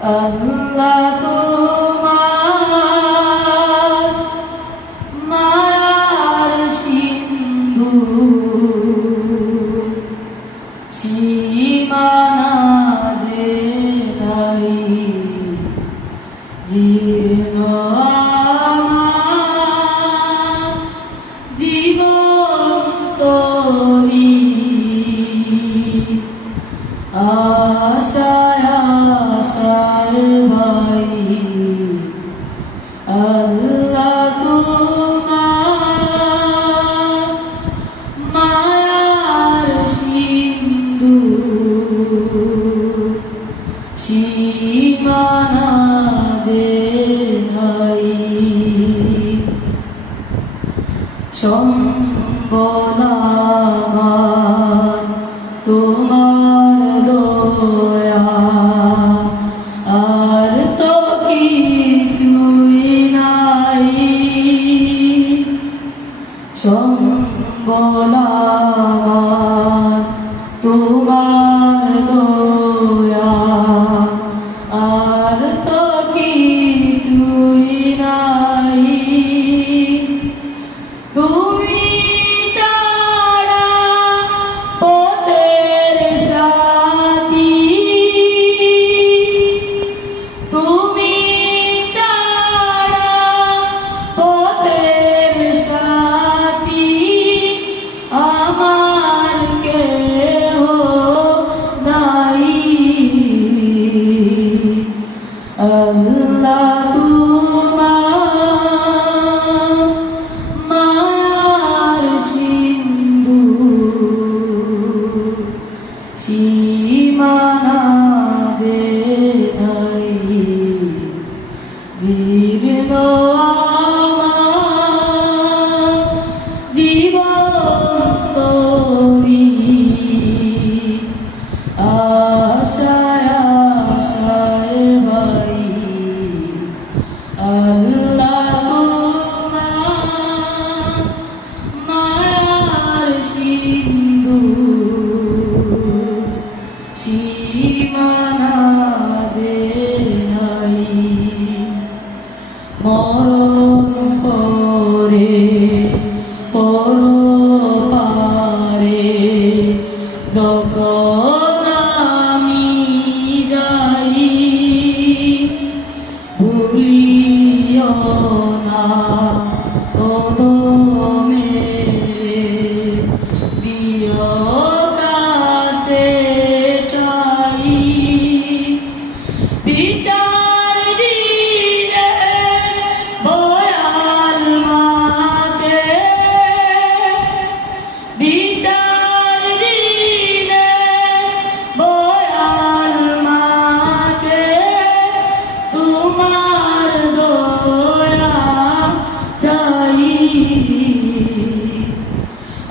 আল্লাহ তোমার মায়ার সিন্ধু। সীমানা যে নাই জীর্ণ জীবন্ত chong bo সীমানা যে নাই জীবন জীবন তরি। আ সীমানা যে নাই। মরণ করে করুণ